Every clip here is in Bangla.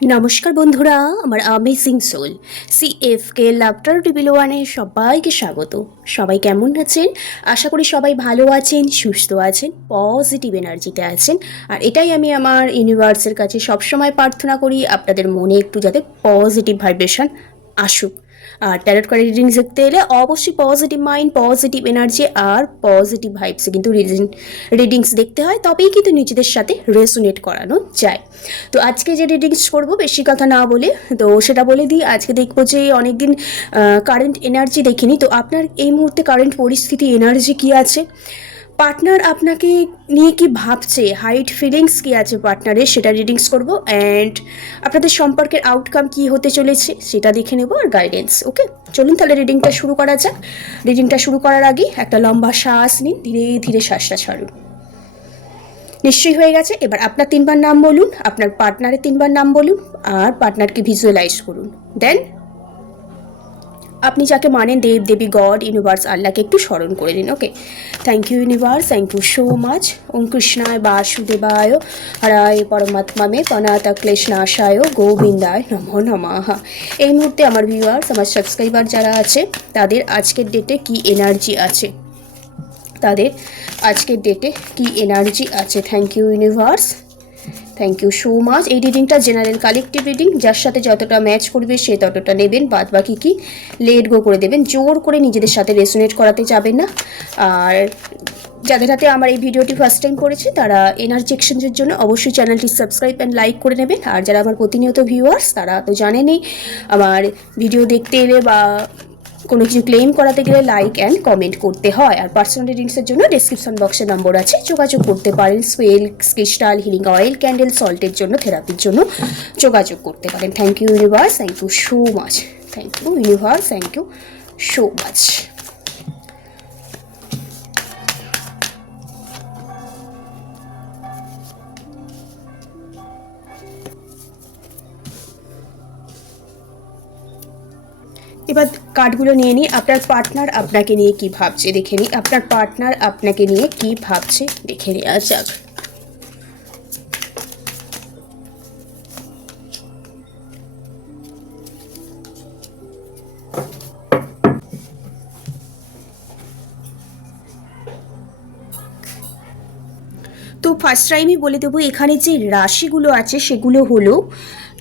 নমস্কার বন্ধুরা, আমার amazing soul CFK laughter reveal ওয়ানে সবাইকে স্বাগত। সবাই কেমন আছেন? আশা করি সবাই ভালো আছেন, সুস্থ আছেন, পজিটিভ এনার্জিতে আছেন। আর এটাই আমি আমার ইউনিভার্সের কাছে সবসময় প্রার্থনা করি, আপনাদের মনে একটু যাতে পজিটিভ ভাইব্রেশন আসুক। আর ট্যারট কার্ড রিডিংস দেখতে এলে অবশ্যই পজিটিভ মাইন্ড, পজিটিভ এনার্জি আর পজিটিভ ভাইবসে কিন্তু রিডিংস দেখতে হয়, তবেই কিন্তু নিজেদের সাথে রেসোনেট করানো যায়। তো আজকে যে রিডিংস করবো বেশি কথা না বলে তো সেটা বলে দিই। আজকে দেখবো যে অনেকদিন কারেন্ট এনার্জি দেখিনি, তো আপনার এই মুহূর্তে কারেন্ট পরিস্থিতি এনার্জি কী আছে, পার্টনার আপনাকে নিয়ে কি ভাবছে, হাইড ফিলিংস কী আছে পার্টনারের, সেটা রিডিংস করব। অ্যান্ড আপনাদের সম্পর্কের আউটকাম কী হতে চলেছে সেটা দেখে নেব, আর গাইডেন্স। ওকে, চলুন তাহলে রিডিংটা শুরু করা যাক। রিডিংটা শুরু করার আগে একটা লম্বা শ্বাস নিন, ধীরে ধীরে শ্বাসটা ছাড়ুন। নিশ্চয়ই হয়ে গেছে। এবার আপনার 3বার নাম বলুন, আপনার পার্টনারের 3বার নাম বলুন, আর পার্টনারকে ভিজুয়ালাইজ করুন। দেন আপনি যাকে মানেন, দেব দেবী, গড, ইউনিভার্স, আল্লাহকে একটু স্মরণ করে নিন। Okay, thank you universe, thank you so much. ওম কৃষ্ণায় বাসুদেবায় হরায় পরমাত্মা মে প্রণাত ক্লেশনাশায় গোবিন্দায় নমো নমঃ। এই মুহূর্তে আমার ভিউয়ার্স, আমার সাবস্ক্রাইবার যারা আছে, তাদের আজকের ডেটে কি এনার্জি আছে, তাদের আজকের ডেটে কি এনার্জি আছে। Thank you universe, thank you so much. এই রিডিংটা জেনারেল কালেকটিভ রিডিং, যার সাথে যতটা ম্যাচ করবে সে ততটা নেবেন, বাদ বাকি কি লেট গো করে দেবেন। জোর করে নিজেদের সাথে রেসোনেট করাতে যাবেন না। আর যাদের হাতে আমার এই ভিডিওটি ফার্স্ট টাইম করেছে তারা এনার্জি এক্সচেঞ্জের জন্য অবশ্যই চ্যানেলটি সাবস্ক্রাইব অ্যান্ড লাইক করে নেবেন। আর যারা আমার প্রতিনিয়ত ভিউয়ার্স, তারা তো জানেনই আমার ভিডিও দেখতে এলে বা কোনো কিছু ক্লেম করাতে গেলে লাইক অ্যান্ড কমেন্ট করতে হয়। আর পার্সোনাল রিডিংসের জন্য ডিসক্রিপশন বক্সে নম্বর আছে, যোগাযোগ করতে পারেন। সোয়েল, ক্রিস্টাল, হিলিং অয়েল, ক্যান্ডেল, সল্টের জন্য, থেরাপির জন্য যোগাযোগ করতে পারেন। Thank you universe, thank you so much. Thank you universe, thank you so much. এবার কার্ডগুলো নিয়ে নিই। আপনার পার্টনার আপনাকে নিয়ে কি ভাবছে দেখে নিই। আপনার পার্টনার আপনাকে নিয়ে কি ভাবছে দেখে নেওয়া যাক। তো ফার্স্ট টাইমই বলে দেবো, এখানে যে রাশিগুলো আছে সেগুলো হলো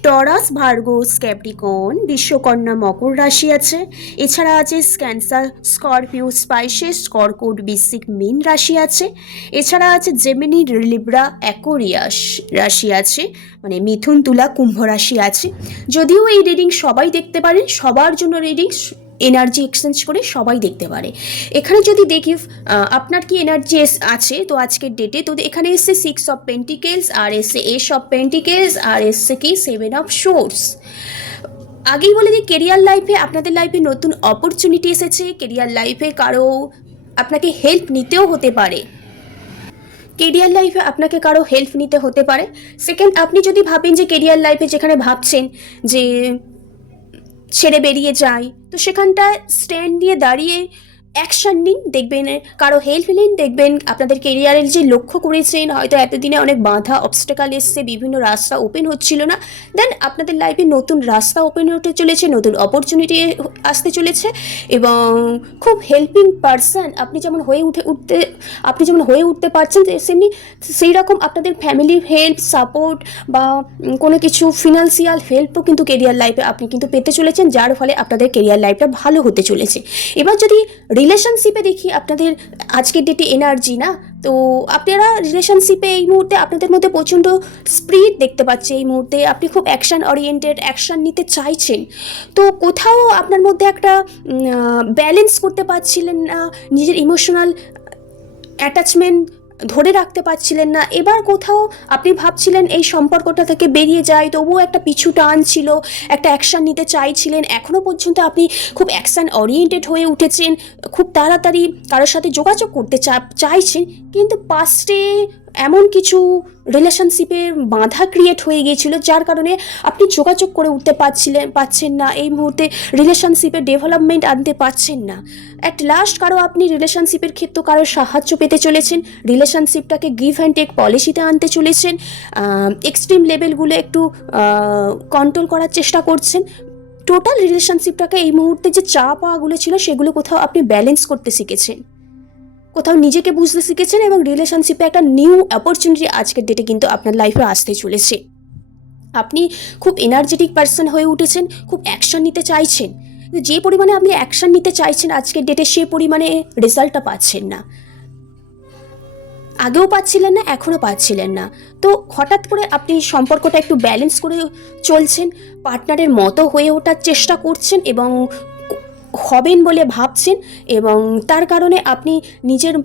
টরাস, ভার্গোস, ক্যাপ্রিকন, বিশ্বকন্যা, মকর রাশি আছে। এছাড়া আছে ক্যান্সার, স্করপিও, স্পাইসেস, কর্কট, বৃশ্চিক, মীন রাশি আছে। এছাড়া আছে জেমিনি, লিব্রা, অ্যাকোয়ারিয়াস রাশি আছে, মানে মিথুন, তুলা, কুম্ভ রাশি আছে। যদিও এই রিডিং সবাই দেখতে পারেন, সবার জন্য রিডিং এনার্জি এক্সচেঞ্জ করে সবাই দেখতে পারে। এখানে যদি দেখি আপনার কি এনার্জি আছে, তো আজকের ডেটে তো এখানে এসছে 6 অফ পেন্টিকেলস, আর এসছে এস অফ পেন্টিকেলস, আর এসছে কি 7 অফ সোর্স। আগেই বলে দিই, কেরিয়ার লাইফে, আপনাদের লাইফে নতুন অপরচুনিটি এসেছে। কেরিয়ার লাইফে কারো আপনাকে হেল্প নিতেও হতে পারে, কেরিয়ার লাইফে আপনাকে কারো হেল্প নিতে হতে পারে। সেকেন্ড, আপনি যদি ভাবেন যে কেরিয়ার লাইফে যেখানে ভাবছেন যে ছেড়ে বেরিয়ে যায়, তো সেখানটায় স্ট্যান্ড দিয়ে দাঁড়িয়ে অ্যাকশান নিন। দেখবেন কারো হেল্প নিন, দেখবেন আপনাদের কেরিয়ারের যে লক্ষ্য করেছেন, হয়তো এতদিনে অনেক বাধা অবস্টেকাল এসছে, বিভিন্ন রাস্তা ওপেন হচ্ছিল না, দেন আপনাদের লাইফে নতুন রাস্তা ওপেন হতে চলেছে, নতুন অপরচুনিটি আসতে চলেছে। এবং খুব হেল্পিং পারসন আপনি যেমন হয়ে উঠতে পারছেন, সেমনি সেই রকম আপনাদের ফ্যামিলির হেল্প, সাপোর্ট বা কোনো কিছু ফিনান্সিয়াল হেল্পও কিন্তু কেরিয়ার লাইফে আপনি কিন্তু পেতে চলেছেন, যার ফলে আপনাদের কেরিয়ার লাইফটা ভালো হতে চলেছে। এবার যদি রিলেশনশিপে দেখি আপনাদের আজকের ডেটে এনার্জি না, তো আপনারা রিলেশনশিপে এই মুহূর্তে আপনাদের মধ্যে প্রচণ্ড স্পিরিট দেখতে পাচ্ছি। এই মুহূর্তে আপনি খুব অ্যাকশান ওরিয়েন্টেড, অ্যাকশান নিতে চাইছেন। তো কোথাও আপনার মধ্যে একটা ব্যালেন্স করতে পারছিলেন না, নিজের ইমোশনাল অ্যাটাচমেন্ট ধরে রাখতে পারছিলেন না। এবার কোথাও আপনি ভাবছিলেন এই সম্পর্কটা থেকে বেরিয়ে যায়, তবুও একটা পিছু টান ছিল, একটা অ্যাকশান নিতে চাইছিলেন। এখনও পর্যন্ত আপনি খুব অ্যাকশান ওরিয়েন্টেড হয়ে উঠেছেন, খুব তাড়াতাড়ি কারোর সাথে যোগাযোগ করতে চাইছেন, কিন্তু পাস্টে এমন কিছু রিলেশনশিপের বাধা ক্রিয়েট হয়ে গিয়েছিল, যার কারণে আপনি যোগাযোগ করে উঠতে পারছেন না, এই মুহূর্তে রিলেশনশিপে ডেভেলপমেন্ট আনতে পারছেন না। অ্যাট লাস্ট আপনি রিলেশনশিপের ক্ষেত্রে কারো সাহায্য পেতে চলেছেন, রিলেশনশিপটাকে গিভ অ্যান্ড টেক পলিসিতে আনতে চলেছেন, এক্সট্রিম লেভেলগুলো একটু কন্ট্রোল করার চেষ্টা করছেন। টোটাল রিলেশনশিপটাকে এই মুহূর্তে যে চা পাওয়াগুলো ছিল সেগুলো কোথাও আপনি ব্যালেন্স করতে শিখেছেন, কোথাও নিজেকে বুঝতে শিখেছেন, এবং রিলেশনশিপে একটা নিউ অপরচুনিটি আজকের ডেটে কিন্তু আপনার লাইফে আসতে চলেছে। আপনি খুব এনার্জেটিক পার্সন হয়ে উঠেছেন, খুব অ্যাকশন নিতে চাইছেন, যে পরিমাণে আপনি অ্যাকশন নিতে চাইছেন আজকের ডেটে সে পরিমাণে রেজাল্টটা পাচ্ছেন না, আগেও পাচ্ছিলেন না, এখনও পাচ্ছিলেন না। তো হঠাৎ করে আপনি সম্পর্কটা একটু ব্যালেন্স করে চলছেন, পার্টনারের মতো হয়ে ওঠার চেষ্টা করছেন এবং হবেন বলে ভাবছেন, এবং তার কারণে আপনি নিজের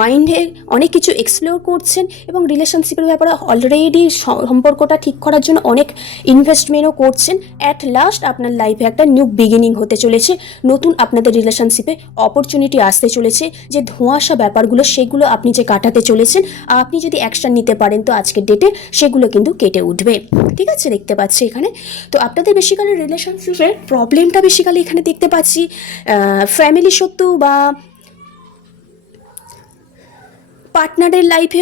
মাইন্ডে অনেক কিছু এক্সপ্লোর করছেন, এবং রিলেশনশিপের ব্যাপারে অলরেডি সম্পর্কটা ঠিক করার জন্য অনেক ইনভেস্টমেন্টও করছেন। অ্যাট লাস্ট আপনার লাইফে একটা নিউ বিগিনিং হতে চলেছে, নতুন আপনাদের রিলেশনশিপে অপরচুনিটি আসতে চলেছে। যে ধোঁয়াশা ব্যাপারগুলো সেগুলো আপনি যে কাটাতে চলেছেন, আপনি যদি অ্যাকশন নিতে পারেন তো আজকের ডেটে সেগুলো কিন্তু কেটে উঠবে। ঠিক আছে, দেখতে পাচ্ছি এখানে। তো আপনাদের বেসিক্যালি রিলেশনশিপের প্রবলেমটা বেসিক্যালি এখানে দেখতে পাচ্ছি ফ্যামিলি শত্রু বা পার্টনারের লাইফে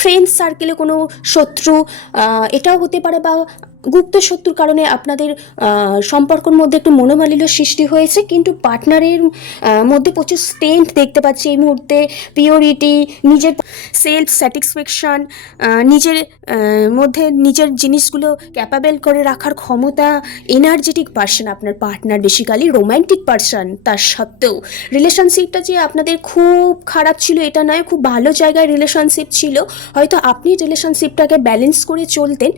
ফ্রেন্ড সার্কেলে কোনো শত্রু, এটাও হতে পারে, বা গুপ্ত শত্রুর কারণে আপনাদের সম্পর্কের মধ্যে একটু মনোমালিন্য সৃষ্টি হয়েছে। কিন্তু পার্টনারের মধ্যে প্রচুর স্ট্রেংথ দেখতে পাচ্ছি এই মুহূর্তে, পিওরিটি, নিজের সেলফ স্যাটিসফ্যাকশান, নিজের মধ্যে নিজের জিনিসগুলো ক্যাপাবেল করে রাখার ক্ষমতা, এনার্জেটিক পার্সন আপনার পার্টনার, বেসিক্যালি রোম্যান্টিক পার্সন। তার সত্ত্বেও রিলেশনশিপটা যে আপনাদের খুব খারাপ ছিল এটা নয়, খুব ভালো জায়গায় রিলেশনশিপ ছিল, হয়তো আপনি রিলেশনশিপটাকে ব্যালেন্স করে চলতেন,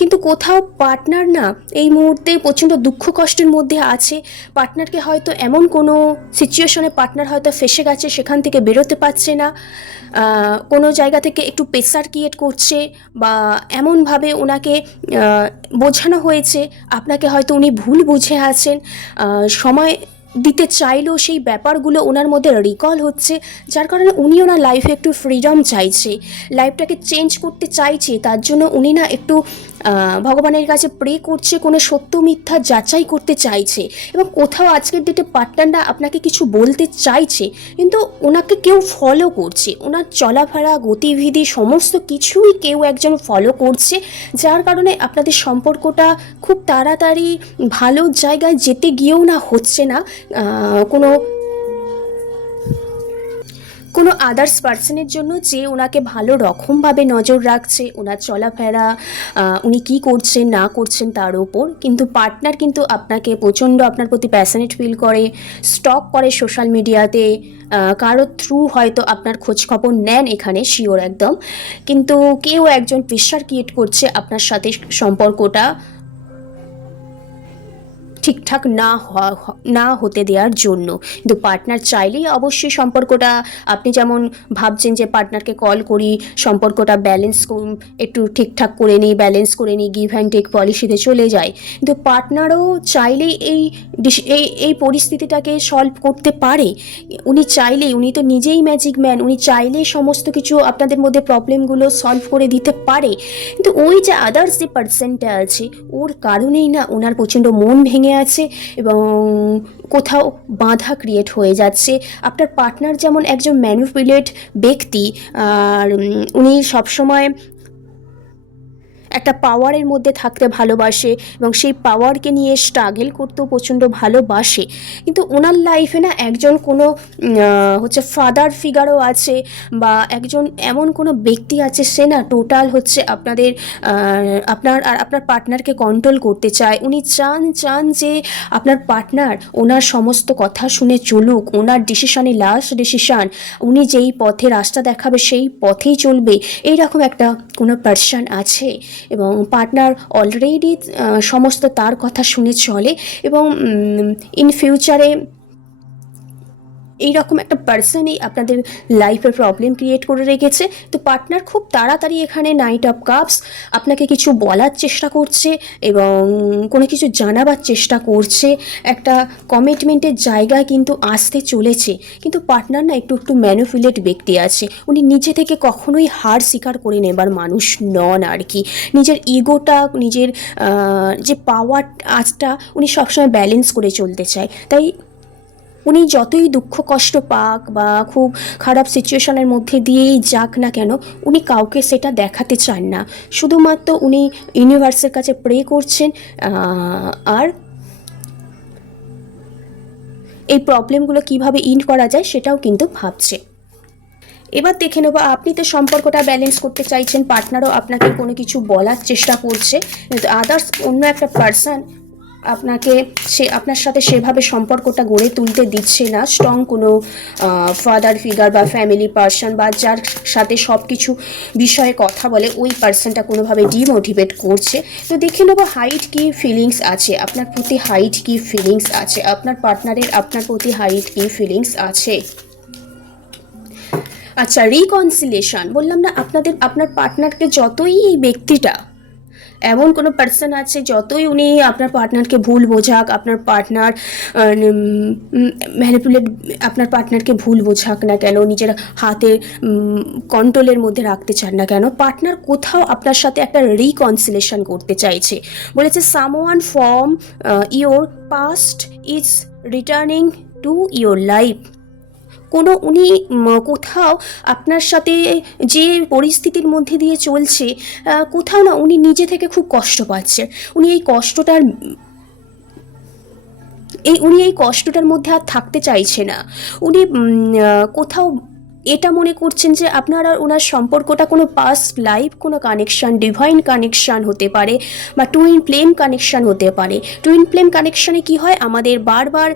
কিন্তু কোথাও পার্টনার না এই মুহূর্তে প্রচণ্ড দুঃখ কষ্টের মধ্যে আছে। পার্টনারকে হয়তো এমন কোনো সিচুয়েশনে পার্টনার হয়তো ফেসে গেছে, সেখান থেকে বেরোতে পারছে না, কোনো জায়গা থেকে একটু প্রেসার ক্রিয়েট করছে, বা এমনভাবে ওনাকে বোঝানো হয়েছে, আপনাকে হয়তো উনি ভুল বুঝে আছেন, সময় দিতে চাইলেও সেই ব্যাপারগুলো ওনার মধ্যে রিকল হচ্ছে, যার কারণে উনি ওনার লাইফে একটু ফ্রিডম চাইছে, লাইফটাকে চেঞ্জ করতে চাইছে। তার জন্য উনি না একটু ভগবানের কাছে প্রে করছে, কোনো সত্য মিথ্যা যাচাই করতে চাইছে, এবং কোথাও আজকের ডেটে পার্টনাররা আপনাকে কিছু বলতে চাইছে, কিন্তু ওনাকে কেউ ফলো করছে, ওনার চলাফেরা গতিবিধি সমস্ত কিছুই কেউ একজন ফলো করছে, যার কারণে আপনাদের সম্পর্কটা খুব তাড়াতাড়ি ভালো জায়গায় যেতে গিয়েও না হচ্ছে না। কোনো আদার্স পার্সনের জন্য যে ওনাকে ভালো রকমভাবে নজর রাখছে, ওনার চলাফেরা, উনি কী করছেন না করছেন তার ওপর। কিন্তু পার্টনার কিন্তু আপনাকে প্রচণ্ড আপনার প্রতি প্যাশনেট ফিল করে, স্টক করে সোশ্যাল মিডিয়াতে, কারো থ্রু হয়তো আপনার খোঁজখবর নেন এখানে শিওর একদম, কিন্তু কেউ একজন প্রেশার ক্রিয়েট করছে আপনার সাথে সম্পর্কটা ঠিকঠাক না হতে দেওয়ার জন্য। কিন্তু পার্টনার চাইলেই অবশ্যই সম্পর্কটা, আপনি যেমন ভাবছেন যে পার্টনারকে কল করি, সম্পর্কটা ব্যালেন্স একটু ঠিকঠাক করে নিই, ব্যালেন্স করে নিই, গিভ অ্যান্ড টেক পলিসিতে চলে যায়, কিন্তু পার্টনারও চাইলেই এই পরিস্থিতিটাকে সলভ করতে পারে। উনি চাইলেই, উনি তো নিজেই ম্যাজিক ম্যান, উনি চাইলেই সমস্ত কিছু আপনাদের মধ্যে প্রবলেমগুলো সলভ করে দিতে পারে। কিন্তু ওই যে আদার্স যে পার্সনটা আছে, ওর কারণেই না ওনার প্রচণ্ড মন ভেঙে আছে, এবং কোথাও বাধা ক্রিয়েট হয়ে যাচ্ছে। আপনার পার্টনার যেমন একজন ম্যানিপুলেট ব্যক্তি, আর উনি সবসময় একটা পাওয়ারের মধ্যে থাকতে ভালোবাসে, এবং সেই পাওয়ারকে নিয়ে স্ট্রাগল করতেও প্রচণ্ড ভালোবাসে, কিন্তু ওনার লাইফে না একজন কোনো হচ্ছে ফাদার ফিগারও আছে, বা একজন এমন কোনো ব্যক্তি আছে, সে না টোটাল হচ্ছে আপনার পার্টনারকে কন্ট্রোল করতে চায়। উনি চান যে আপনার পার্টনার ওনার সমস্ত কথা শুনে চলুক, ওনার ডিসিশানে লাস্ট ডিসিশান, উনি যেই পথে রাস্তা দেখাবে সেই পথেই চলবে, এইরকম একটা কোনো পার্সন আছে, এবং পার্টনার অলরেডি সমস্ত তার কথা শুনে চলে, এবং ইন ফিউচারে এইরকম একটা পার্সনই আপনাদের লাইফে প্রবলেম ক্রিয়েট করে রেখেছে। তো পার্টনার খুব তাড়াতাড়ি এখানে নাইট অফ কাপস আপনাকে কিছু বলার চেষ্টা করছে এবং কোনো কিছু জানাবার চেষ্টা করছে, একটা কমিটমেন্টের জায়গায় কিন্তু আসতে চলেছে। কিন্তু পার্টনার না একটু একটু ম্যানিপুলেট ব্যক্তি আছে, উনি নিজে থেকে কখনোই হার স্বীকার করে নেবার মানুষ নন আর কি। নিজের ইগোটা, নিজের যে পাওয়ার আজটা উনি সবসময় ব্যালেন্স করে চলতে চায়। তাই উনি যতই দুঃখ কষ্ট পাক বা খুব খারাপ সিচুয়েশনের মধ্যে দিয়েই যাক না কেন, উনি কাউকে সেটা দেখাতে চান না। শুধুমাত্র উনি ইউনিভার্সের কাছে প্রে করছেন আর এই প্রবলেমগুলো কিভাবে ইন্ড করা যায় সেটাও কিন্তু ভাবছে। এবার দেখে নেবো, আপনি তো সম্পর্কটা ব্যালেন্স করতে চাইছেন, পার্টনারও আপনাকে কোনো কিছু বলার চেষ্টা করছে, কিন্তু আদার্স অন্য একটা পার্সন আপনার সাথে সেভাবে সম্পর্কটা গড়ে তুলতে দিচ্ছে না। স্ট্রং কোনো ফাদার ফিগার বা ফ্যামিলি পার্সন বা যার সাথে সব কিছু বিষয়ে কথা বলে, ওই পার্সনটা কোনোভাবে ডিমোটিভেট করছে। তো দেখে নেবো হাইট কি ফিলিংস আছে আপনার প্রতি, হাইট কি ফিলিংস আছে আপনার পার্টনারের, আপনার প্রতি হাইট কি ফিলিংস আছে। আচ্ছা, রিকনসিলেশন বললাম না, আপনার পার্টনারকে যতই এই ব্যক্তিটা, এমন কোনো পার্সন আছে যতই উনি আপনার পার্টনারকে ভুল বোঝাক, আপনার পার্টনার ম্যানিপুলেট আপনার পার্টনারকে ভুল বোঝাক না কেন, নিজের হাতের কন্ট্রোলের মধ্যে রাখতে চান না কেন, পার্টনার কোথাও আপনার সাথে একটা রিকনসিলেশন করতে চাইছে। বলেছে someone from your past is returning to your life. উনি কোথাও আপনার সাথে যে পরিস্থিতির মধ্যে দিয়ে চলছে, কোথাও না উনি নিজে থেকে খুব কষ্ট পাচ্ছে। উনি এই কষ্টটার মধ্যে আর থাকতে চাইছে না। উনি কোথাও এটা মনে করছেন যে আপনার আর ওনার সম্পর্কটা কোনো পাস্ট লাইফ কোনো কানেকশান, ডিভাইন কানেকশান হতে পারে বা টুইন ফ্লেম কানেকশান হতে পারে। টুইন ফ্লেম কানেকশানে কি হয়, আমাদের বারবার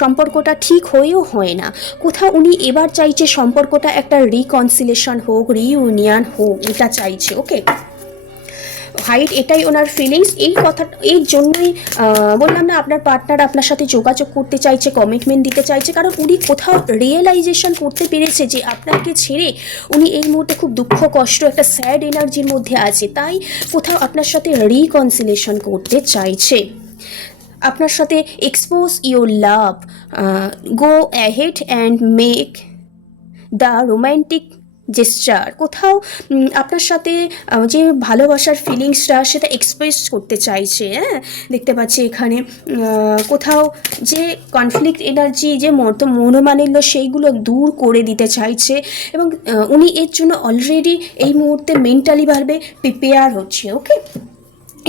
সম্পর্কটা ঠিক হয়েও হয় না। কোথাও উনি এবার চাইছে সম্পর্কটা একটা রিকনসিলেশন হোক, রিইউনিয়ন হোক, এটা চাইছে। ওকে, হাইট এটাই ওনার ফিলিংস। এই জন্যই বললাম না, আপনার পার্টনার আপনার সাথে যোগাযোগ করতে চাইছে, কমিটমেন্ট দিতে চাইছে, কারণ উনি কোথাও রিয়েলাইজেশন করতে পেরেছে যে আপনাকে ছেড়ে উনি এই মুহূর্তে খুব দুঃখ কষ্ট একটা স্যাড এনার্জির মধ্যে আছে। তাই কোথাও আপনার সাথে রিকনসিলেশন করতে চাইছে, আপনার সাথে expose your love, go ahead and make the romantic gesture. কোথাও আপনার সাথে যে ভালোবাসার ফিলিংসটা সেটা এক্সপ্রেস করতে চাইছে। হ্যাঁ, দেখতে পাচ্ছি এখানে কোথাও যে কনফ্লিক্ট এনার্জি, যে মনোমালিন্য, সেইগুলো দূর করে দিতে চাইছে এবং উনি এর জন্য অলরেডি এই মুহূর্তে মেন্টালিভাবে প্রিপেয়ার হচ্ছে। ওকে,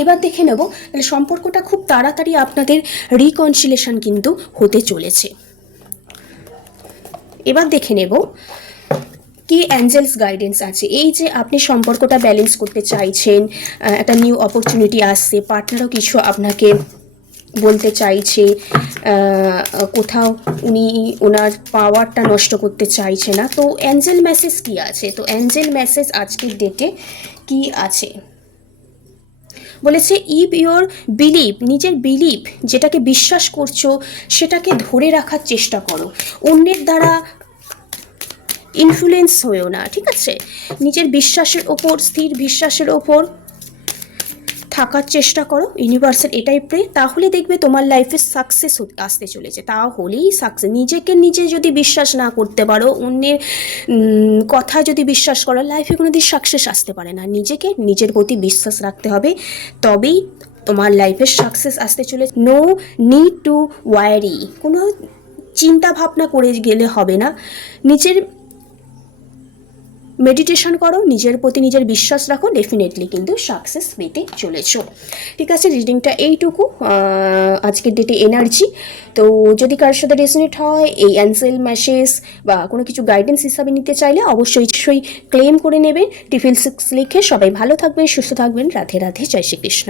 এবার দেখে নেব তাহলে সম্পর্কটা খুব তাড়াতাড়ি আপনাদের রিকনসিলেশন কিন্তু হতে চলেছে। এবার দেখে নেব কি অ্যাঞ্জেলস গাইডেন্স আছে। এই যে আপনি সম্পর্কটা ব্যালেন্স করতে চাইছেন, একটা নিউ অপরচুনিটি আসছে, পার্টনারও কিছু আপনাকে বলতে চাইছে, কোথাও উনি ওনার পাওয়ারটা নষ্ট করতে চাইছে না। তো অ্যাঞ্জেল মেসেজ কি আছে, তো অ্যাঞ্জেল মেসেজ আজকের ডেটে কি আছে বলেছে, ইফ ইয়োর বিলিভ, নিজের বিলিভ যেটাকে বিশ্বাস করছো সেটাকে ধরে রাখার চেষ্টা করো, অন্যের দ্বারা ইনফ্লুয়েন্স হয়েও না। ঠিক আছে, নিজের বিশ্বাসের ওপর, স্থির বিশ্বাসের ওপর থাকার চেষ্টা করো। ইউনিভার্সের এটাই প্রে, তাহলে দেখবে তোমার লাইফে সাকসেস আসতে চলেছে। তাহলেই সাকসেস। নিজেকে নিজে যদি বিশ্বাস না করতে পারো, অন্যের কথা যদি বিশ্বাস করো, লাইফে কোনো দিন সাকসেস আসতে পারে না। নিজেকে নিজের প্রতি বিশ্বাস রাখতে হবে, তবেই তোমার লাইফে সাকসেস আসতে চলেছে। নো নিড টু ওয়ারি, কোনো চিন্তা ভাবনা করে গেলে হবে না। নিজের মেডিটেশন করো, নিজের প্রতি নিজের বিশ্বাস রাখো, ডেফিনেটলি কিন্তু সাকসেস পেতে চলেছো। ঠিক আছে, রিডিংটা এইটুকু আজকের ডেটে এনার্জি। তো যদি কারোর সাথে রেজোনেট হয়, এই অ্যাঞ্জেল মেসেজ বা কোনো কিছু গাইডেন্স হিসাবে নিতে চাইলে অবশ্যই ক্লেম করে নেবেন। টিফিল 6 লিখে। সবাই ভালো থাকবেন, সুস্থ থাকবেন। রাধে রাধে, জয় শ্রীকৃষ্ণ।